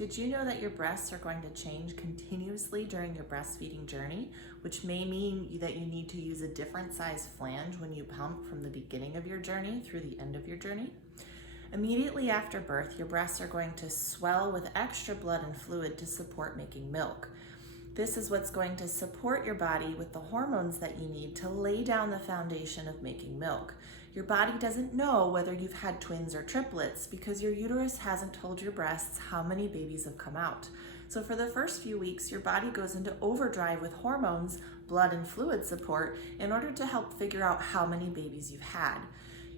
Did you know that your breasts are going to change continuously during your breastfeeding journey, which may mean that you need to use a different size flange when you pump from the beginning of your journey through the end of your journey? Immediately after birth, your breasts are going to swell with extra blood and fluid to support making milk. This is what's going to support your body with the hormones that you need to lay down the foundation of making milk. Your body doesn't know whether you've had twins or triplets because your uterus hasn't told your breasts how many babies have come out. So for the first few weeks, your body goes into overdrive with hormones, blood, and fluid support in order to help figure out how many babies you've had.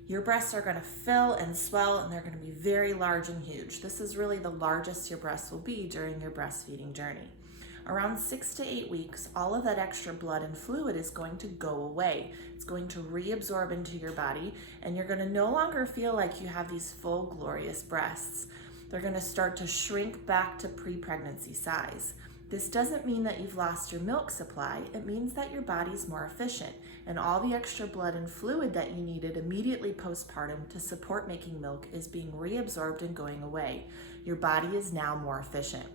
Your breasts are going to fill and swell, and they're going to be very large and huge. This is really the largest your breasts will be during your breastfeeding journey. Around 6 to 8 weeks, all of that extra blood and fluid is going to go away. It's going to reabsorb into your body, and you're going to no longer feel like you have these full, glorious breasts. They're going to start to shrink back to pre-pregnancy size. This doesn't mean that you've lost your milk supply. It means that your body's more efficient, and all the extra blood and fluid that you needed immediately postpartum to support making milk is being reabsorbed and going away. Your body is now more efficient.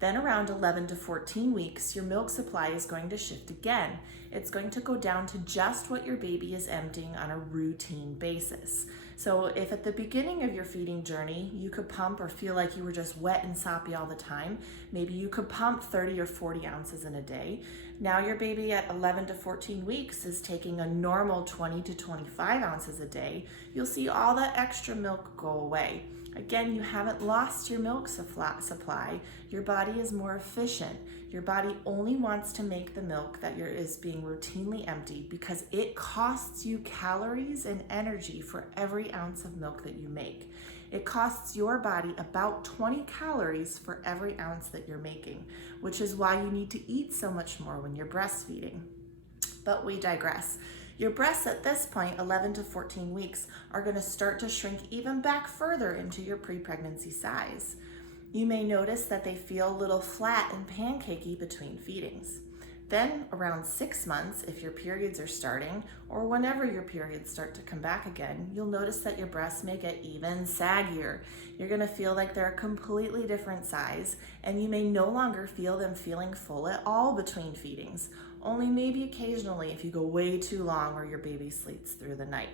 Then around 11 to 14 weeks, your milk supply is going to shift again. It's going to go down to just what your baby is emptying on a routine basis. So if at the beginning of your feeding journey, you could pump or feel like you were just wet and soppy all the time, maybe you could pump 30 or 40 ounces in a day. Now your baby at 11 to 14 weeks is taking a normal 20 to 25 ounces a day. You'll see all that extra milk go away. Again, you haven't lost your milk supply. Your body is more efficient. Your body only wants to make the milk that is being routinely emptied because it costs you calories and energy for every ounce of milk that you make. It costs your body about 20 calories for every ounce that you're making, which is why you need to eat so much more when you're breastfeeding. But we digress. Your breasts at this point, 11 to 14 weeks, are going to start to shrink even back further into your pre-pregnancy size. You may notice that they feel a little flat and pancakey between feedings. Then around 6 months, if your periods are starting, or whenever your periods start to come back again, you'll notice that your breasts may get even saggier. You're going to feel like they're a completely different size, and you may no longer feel them feeling full at all between feedings, only maybe occasionally if you go way too long or your baby sleeps through the night.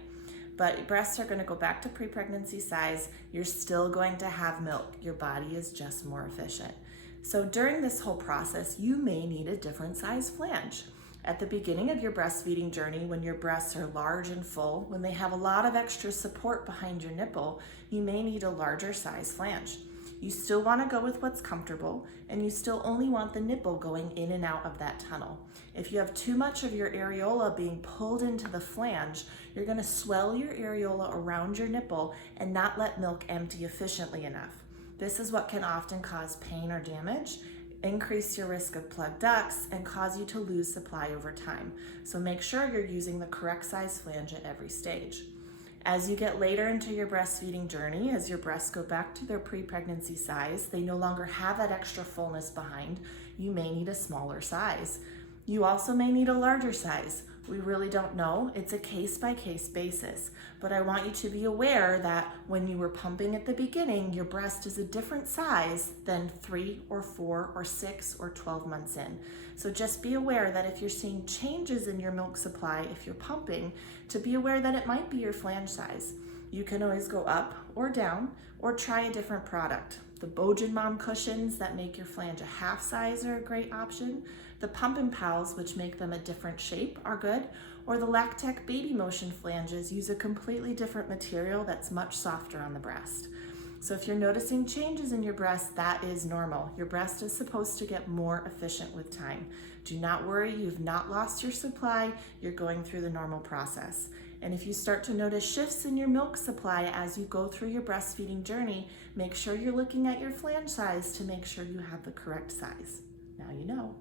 But breasts are going to go back to pre-pregnancy size. You're still going to have milk. Your body is just more efficient. So during this whole process, you may need a different size flange. At the beginning of your breastfeeding journey, when your breasts are large and full, when they have a lot of extra support behind your nipple, you may need a larger size flange. You still want to go with what's comfortable, and you still only want the nipple going in and out of that tunnel. If you have too much of your areola being pulled into the flange, you're going to swell your areola around your nipple and not let milk empty efficiently enough. This is what can often cause pain or damage, increase your risk of plugged ducts, and cause you to lose supply over time. So make sure you're using the correct size flange at every stage. As you get later into your breastfeeding journey, as your breasts go back to their pre-pregnancy size, they no longer have that extra fullness behind, you may need a smaller size. You also may need a larger size. We really don't know. It's a case-by-case basis. But I want you to be aware that when you were pumping at the beginning, your breast is a different size than 3 or 4 or 6 or 12 months in. So just be aware that if you're seeing changes in your milk supply, if you're pumping, to be aware that it might be your flange size. You can always go up or down or try a different product. The Bojan Mom cushions that make your flange a half size are a great option. The Pump and Pals, which make them a different shape, are good. Or the Lactate Baby Motion flanges use a completely different material that's much softer on the breast. So if you're noticing changes in your breast, that is normal. Your breast is supposed to get more efficient with time. Do not worry, you've not lost your supply. You're going through the normal process. And if you start to notice shifts in your milk supply as you go through your breastfeeding journey, make sure you're looking at your flange size to make sure you have the correct size. Now you know.